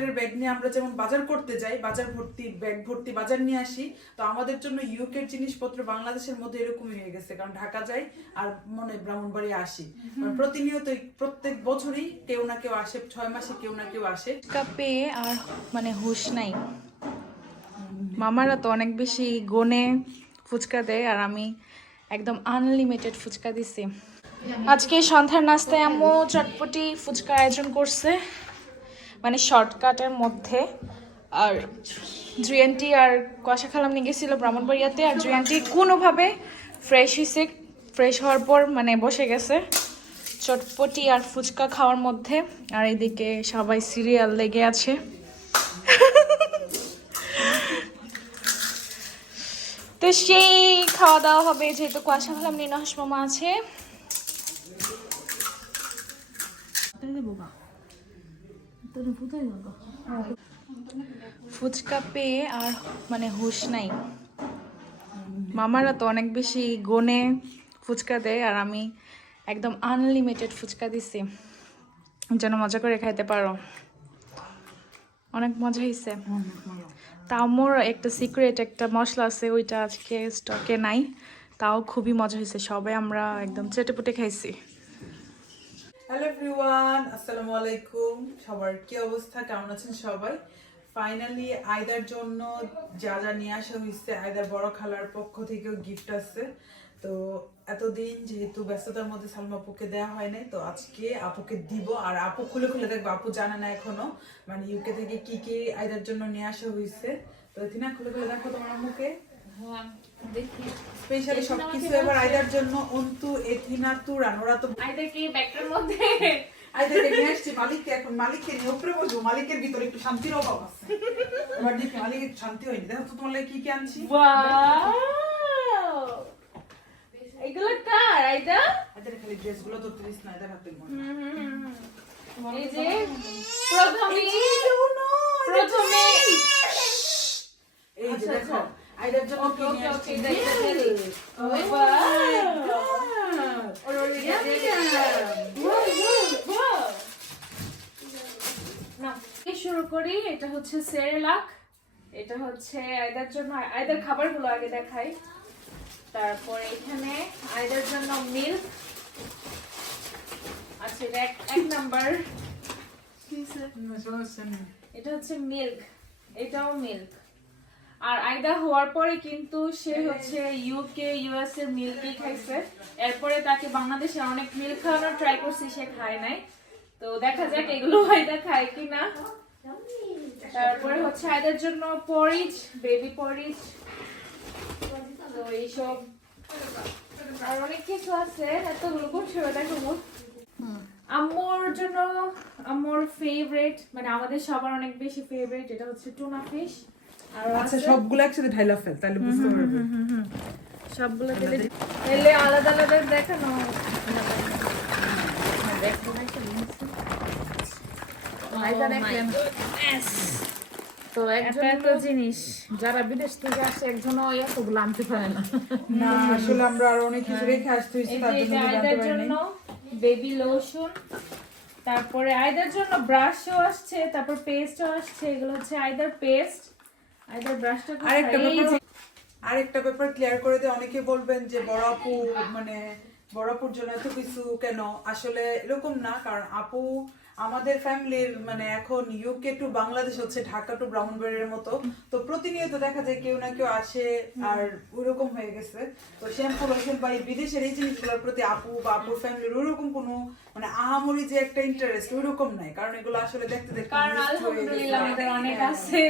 বাজারের ব্যাগ নিয়ে আমরা যেমন বাজার করতে যাই বাজার ভর্তি ব্যাগ ভর্তি বাজার নিয়ে আসি তো আমাদের জন্য ইউকের জিনিসপত্র বাংলাদেশের মধ্যে এরকমই হয়ে গেছে। কারণ ঢাকা যাই আর মনে ব্রাহ্মণবাড়ি আসি। প্রতিনিয়ত প্রত্যেক বছরই কেউ না কেউ আসে ছয় মাসে কেউ না কেউ আসে। কাপে আর মানে হুশ নাই। মামারা তো অনেক বেশি গনে ফুচকা দেয় আর আমি একদম আনলিমিটেড ফুচকা দিছি। আজকে সন্ধ্যার নাস্তায় আম্মু চটপটি ফুচকা আয়োজন করছে। মানে শর্টকাটের মধ্যে, আর জুয়েন্টি আর কষা খালাম নিয়ে গেছিল ব্রাহ্মণবাড়িয়াতে, আর জুয়েন্টি কোনোভাবে ফ্রেশ হয়েছে ফ্রেশ হওয়ার পর মানে বসে গেছে চটপটি আর ফুচকা খাওয়ার মধ্যে, আর এদিকে সবাই সিরিয়াল লেগে আছে। তো সেই খাওয়া দাওয়া হবে, যেহেতু কুয়াশা খালাম নিনাহস মামা আছে। ফুচকা পেয়ে আর মানে হুশ নাই। মামারা তো অনেক বেশি গনে ফুচকা দেয় আর আমি একদম আনলিমিটেড ফুচকা দিছি। যেন মজা করে খাইতে পারো। অনেক মজা হয়েছে তাও মোর একটা সিক্রেট একটা মশলা আছে, ওইটা আজকে স্টকে নাই। তাও খুবই মজা হয়েছে সবাই আমরা একদম চেটেপুটে খাইছি। হ্যালো এভরিওয়ান আসসালামু আলাইকুম সবার কি অবস্থা? কেমন আছেন সবাই? ফাইনালি আয়দার জন্য যা যা নিয়ে আসা হয়েছে, আয়দার বড় খালার পক্ষ থেকেও গিফট আছে। তো এতদিন যেহেতু ব্যস্ততার মধ্যে সালমা আপুকে দেওয়া হয় নাই, তো আজকে আপুকে দিব। আর আপু খুলে খুলে দেখব, আপু জানে না এখনও মানে ইউকে থেকে কি কি আয়দার জন্য নিয়ে আসা হয়েছে। তো এথিনা খুলে খুলে দেখো তোমার আম্মুকে স্পেশালি সবকিছু এবার আয়দার জন্য অন্তু এথিনা তুরান ওরা তো আইদেরকে ব্যাগটার মধ্যে? আইদাকে নিয়ে আসছি মালিককে এখন মালিককে নিয়ে উপরে বসবো মালিকের ভিতরে একটু শান্তির অভাব আছে। এবার দেখি মালিক একটু শান্তি হয়নি। দেখো তো তোমার কি কি আনছি? এগুলো কার আইদা আইদার খালি ড্রেসগুলো ধরতে দিস না আইদার হাতে মনে এই যে প্রথমে প্রথমে এই যে দেখো। আইদার জন্য আসছি শুরু করি এটা হচ্ছে সেরেলাক। এটা হচ্ছে আয়দার জন্য আয়দার খাবারগুলো আগে দেখাই। তারপরে এখানে আয়দার জন্য মিল্ক। আছে এটা এক এক নাম্বার। এটা হচ্ছে মিল্ক। এটাও মিল্ক। আর আয়দা হওয়ার পরে কিন্তু সে হচ্ছে ইউকে ইউএস এর মিল্কই খাইছে। এরপরে তাকে বাংলাদেশে অনেক মিল্ক খাওয়ানোর ট্রাই করছি, সে খায় নাই। তো দেখা যাক এগুলো আয়দা খায় কিনা। তারপরে হচ্ছে আয়দার জন্য পরিজ বেবি পরিজ তো এইসব। আর অনেক কিছু আছে, এতগুলো করছে আম্মুর জন্য, আম্মুর ফেভারিট মানে আমাদের সবার অনেক বেশি ফেভারিট এটা হচ্ছে টুনা ফিশ আচ্ছা সবগুলো একসাথে ঢাইলা ফেল তাহলে বুঝতে পারবে। সবগুলো দিলে এলে আলাদা আলাদা দেখানো তো একজন এত জিনিস। যারা বিদেশ থেকে আসে একজনও এতগুলো আনতে পারে না। না আসলে আমরা আর অনেক কিছু রেখে আসতে হয়েছে তার জন্য আয়দার জন্য নাই বেবি লোশন তারপরে আয়দার জন্য ব্রাশও আসছে তারপর পেস্টও আসছে এগুলো হচ্ছে আয়দার পেস্ট আরেকটা ব্যাপার আরেকটা ব্যাপার ক্লিয়ার করে দিয়ে। অনেকে বলবেন যে বড় আপু মানে বড় আপুর জন্য এত কিছু কেন? আসলে এরকম না কারণ আপু আমাদের ফ্যামিলির মানে এখন ইউকে টু বাংলাদেশ হচ্ছে ঢাকা টু ব্রাহ্মণবাড়ির মতো। তো প্রতিনিয়ত দেখা যায় কেউ না কেউ আসে আর ওইরকম হয়ে গেছে। তো শ্যাম্পু লোশন বা এই বিদেশের এই জিনিসগুলোর প্রতি আপু বা আপুর ফ্যামিলির ওইরকম কোনো মানে আহামরি যে একটা ইন্টারেস্ট ওইরকম নাই। কারণ এগুলো আসলে দেখতে দেখতে কারণ হয়ে গেছে। আলহামদুলিল্লাহ আমাদের অনেক হ্যাঁ। আছে।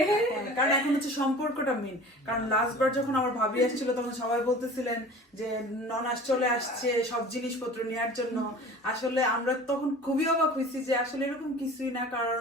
কারণ এখন হচ্ছে সম্পর্কটা মেন কারণ লাস্ট বার যখন আমার ভাবি আসছিল তখন সবাই বলতেছিলেন যে ননাস চলে আসছে সব জিনিসপত্র নেওয়ার জন্য। আসলে আমরা তখন খুবই অবাক হয়েছি যে আসলে এরকম কিছুই না। কারণ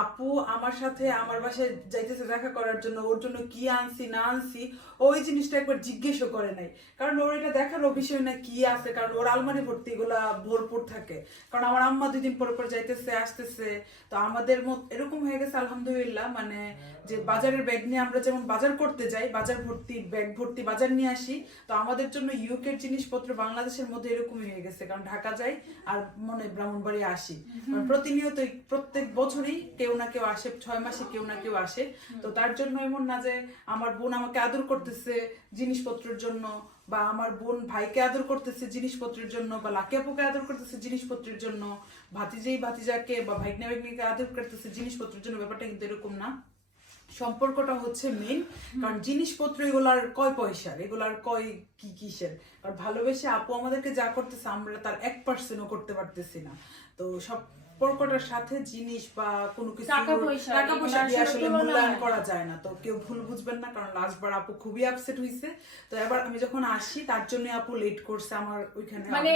আপু আমার সাথে আমার বাসায় যাইতেছে দেখা করার জন্য ওর জন্য কি আনছি না আনছি ওই জিনিসটা একবার জিজ্ঞেসও করে নাই। কারণ ওর এটা দেখারও বিষয় না কি আছে কারণ ওর আলমারি ভর্তি এগুলা ভরপুর থাকে। কারণ আমার আম্মা দুই দিন পর পর যাইতেছে আসতেছে। তো আমাদের মত এরকম হয়ে গেছে আলহামদুলিল্লাহ। মানে যে বাজারের ব্যাগ নিয়ে আমরা যেমন বাজার করতে যাই বাজার ভর্তি ব্যাগ ভর্তি বাজার নিয়ে আসি তো আমাদের জন্য ইউকের জিনিসপত্র বাংলাদেশের মধ্যে এরকমই হয়ে গেছে। কারণ ঢাকা যাই আর মনে ব্রাহ্মণবাড়ি আসি। কারণ প্রতিনিয়ত প্রত্যেক বছরই কেউ না কেউ আসে ছয় মাসে কেউ না কেউ আসে। তো তার জন্য এমন না যে আমার বোন আমাকে আদর করতেছে জিনিসপত্রের জন্য বা আমার বোন ভাইকে আদর করতেছে জিনিসপত্রের জন্য বা লাকি আপুকে আদর করতেছে জিনিসপত্রের জন্য ভাতিজেই ভাতিজাকে বা ভাইকনা ভাইকনিকে আদর করতেছে জিনিসপত্রের জন্য ব্যাপারটা কিন্তু এরকম না। সম্পর্কটা হচ্ছে মেন কারণ জিনিসপত্র এগুলার কয় পয়সার? এগুলার কয় কি কিসের? কারণ ভালোবেসে আপু আমাদেরকে যা করতেছে আমরা তার এক পার্সেন্টও করতে পারতেছি না। তো সম্পর্কটার সাথে জিনিস বা কোনো কিছু টাকা পয়সা, টাকা পয়সা দিয়ে আসলে মূল্যায়ন করা যায় না। তো কেউ ভুল বুঝবেন না কারণ লাস্টবার আপু খুবই আপসেট হইছে। তো এবার আমি যখন আসি তার জন্য আপু লেট করছে আমার ওইখানে। মানে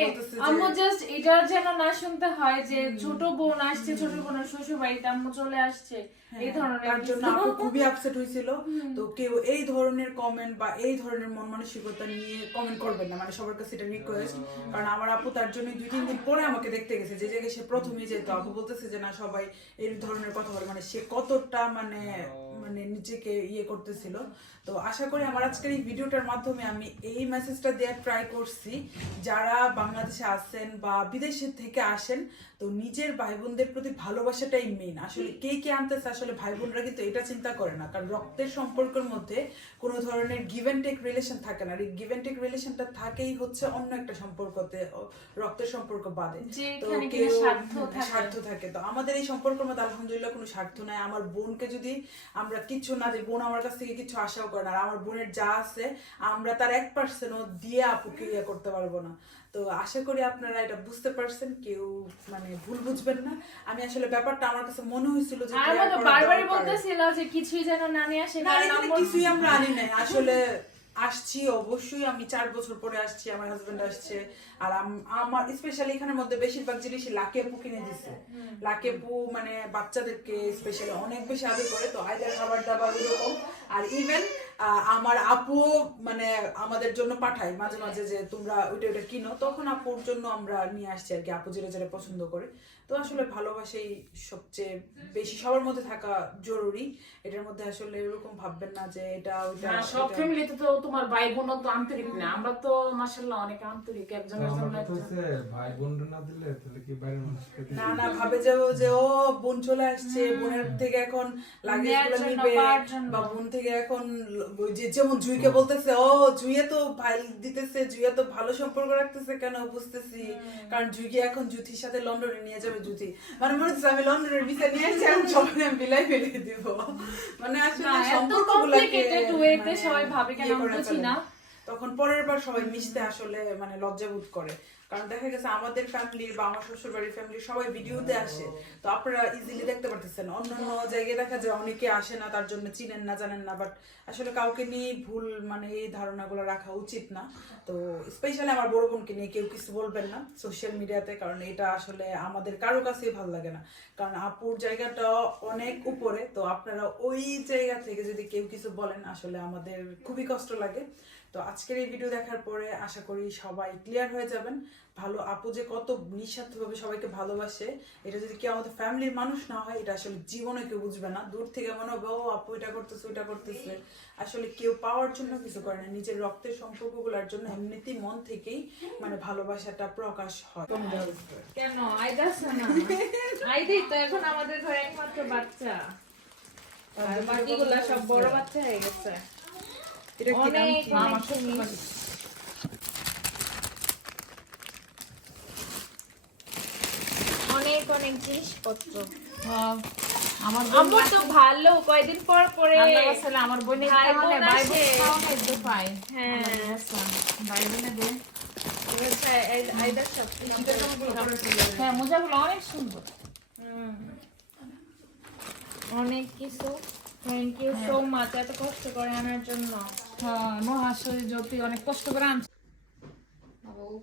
আম্মু জাস্ট এটা যেন না শুনতে হয় যে ছোট বোন আসছে ছোট বোনের শ্বশুর বাড়িতে আম্মু চলে আসছে। এই ধরনের হ্যাঁ, তার জন্য আপু খুবই আপসেট হয়েছিল। তো কেউ এই ধরনের কমেন্ট বা এই ধরনের মন মানসিকতা নিয়ে কমেন্ট করবেন না। মানে সবার কাছে এটা রিকোয়েস্ট কারণ আমার আপু তার জন্য দুই তিন দিন পরে আমাকে দেখতে গেছে। যে জায়গায় সে প্রথমে যেত আপু বলতেছে যে না সবাই এই ধরনের কথা বলে। মানে সে কতটা মানে মানে নিজেকে ইয়ে করতেছিল। তো আশা করি আমার আজকের এই ভিডিওটার মাধ্যমে আমি এই মেসেজটা দেওয়ার ট্রাই করছি। যারা বাংলাদেশে আসেন বা বিদেশের থেকে আসেন তো নিজের ভাই বোনদের প্রতি ভালোবাসাটাই মেন আসলে কে কে আনতেছে আসলে ভাই বোনরা কিন্তু এটা চিন্তা করে না। কারণ রক্তের সম্পর্কের মধ্যে কোনো ধরনের গিভ অ্যান্ড টেক রিলেশন থাকে না। আর এই গিভ অ্যান্ড টেক রিলেশনটা থাকেই হচ্ছে অন্য একটা সম্পর্কতে রক্তের সম্পর্ক বাদে। তো কেউ স্বার্থ থাকে। স্বার্থ থাকে। তো আমাদের এই সম্পর্কের মধ্যে আলহামদুলিল্লাহ কোনো স্বার্থ নাই। আমার বোনকে যদি আমরা কিছু না যে বোন আমার কাছ থেকে কিছু আশাও করে না। আর আমার বোনের যা আছে আমরা তার এক পার্সেন্টও দিয়ে আপুকে ইয়ে করতে পারব না। তো আশা করি আপনারা এটা বুঝতে পারছেন কেউ মানে ভুল বুঝবেন না। আমি আসলে ব্যাপারটা আমার কাছে মনে হয়েছিল যে বারবারই। বলতেছিল যে কিছুই যেন না নিয়ে আসে না কিছুই আমরা আনি নাই। আসলে আসছি অবশ্যই আমি চার বছর পরে আসছি আমার হাজবেন্ড আসছে। আর আম- আমার স্পেশালি এখানের মধ্যে বেশিরভাগ জিনিস লাকে আপু কিনে দিচ্ছে লাকে আপু মানে বাচ্চাদেরকে স্পেশালি অনেক বেশি আদি করে তো আয়দার খাবার দাবার এরকম আর ইভেন আমার আপু মানে আমাদের জন্য পাঠায় মাঝে মাঝে যে তোমরা ওইটা ওইটা কিনো। তখন আপুর জন্য আমরা নিয়ে আসছি আর কি আপু যেটা যেটা পছন্দ করে। তো আসলে ভালোবাসাই সবচেয়ে বেশি সবার মধ্যে থাকা জরুরি। এটার মধ্যে আসলে এরকম ভাববেন না যে এটা ওইটা সব ফ্যামিলিতে তো তোমার ভাই বোনও তো আন্তরিক না। আমরা তো মাসাল্লাহ অনেক আন্তরিক একজনের জন্য ভাই বোন না দিলে তাহলে কি বাইরের মানুষকে দিবে? না না ভাবে যে ও যে ও বোন চলে আসছে বোনের থেকে এখন লাগেজ নেয়ার নিবে বা বোন থেকে এখন যেমন জুইকে বলতেছে ও জুইয়ে তো ভাইল দিতেছে জুইয়া তো ভালো সম্পর্ক রাখতেছে কেন? বুঝতেছি। কারণ জুইকে এখন জুথির সাথে লন্ডনে নিয়ে যাবে জুথি। মানে মনে হচ্ছে আমি লন্ডনের ভিসা নিয়ে আসছি এখন চলে আমি বিলাই ফেলে দিব। মানে আসলে সম্পর্ক গুলাকে মানে সবাই ভাবে কেন? ইয়ে বুঝি না। তখন পরের বার সবাই মিশতে আসলে মানে লজ্জাবোধ করে। কারণ দেখা গেছে আমাদের ফ্যামিলির বা আমার শ্বশুর বাড়ির ফ্যামিলির সবাই ভিডিওতে আসে। তো আপনারা ইজিলি দেখতে পারতেছেন। অন্য অন্য জায়গায় দেখা যায় অনেকে আসে না, তার জন্য চিনেন না, জানেন না। বাট আসলে কাউকে নিয়ে ভুল মানে এই ধারণাগুলো রাখা উচিত না। তো স্পেশালি আমার বড় বোনকে নিয়ে কেউ কিছু বলবেন না সোশ্যাল মিডিয়াতে কারণ এটা আসলে আমাদের কারও কাছেই ভালো লাগে না। কারণ আপুর জায়গাটা অনেক উপরে। তো আপনারা ওই জায়গা থেকে যদি কেউ কিছু বলেন, আসলে আমাদের খুবই কষ্ট লাগে। তো আজকের এই ভিডিও দেখার পরে আশা করি সবাই ক্লিয়ার হয়ে যাবেন। ভালো আপু যে কত নিঃস্বার্থভাবে সবাইকে ভালোবাসে, এটা যদি কেউ আমাদের ফ্যামিলির মানুষ না হয়, এটা আসলে জীবনে কেউ বুঝবে না। দূর থেকে মনে হবে, ও আপু এটা করতেছে ওটা করতেছে। আসলে কেউ পাওয়ার জন্য কিছু করে না। নিজের রক্তের সম্পর্কগুলোর জন্য এমনিতেই মন থেকেই মানে ভালোবাসাটা প্রকাশ হয়। কেন? আইদা শোনা আইদাই তো এখন আমাদের ঘরে একমাত্র বাচ্চা। আর বাকিগুলা সব বড় বাচ্চা হয়ে গেছে। এটা কি নাম অনেক অনেক জিনিসপত্র। হ্যাঁ, আমার আমার তো ভালো কয়দিন পর পরে আমার বোনের ভাই ভাই বোন আসে। একটু পায়। হ্যাঁ। ভাই বোনে দে। হ্যাঁ, মোজাগুলো অনেক সুন্দর। অনেক কিছু। থ্যাংক ইউ সো মাচ এত কষ্ট করে আনার জন্য। হ্যাঁ, মহাশয় জ্যোতি অনেক কষ্ট করে আনছে বাবা ও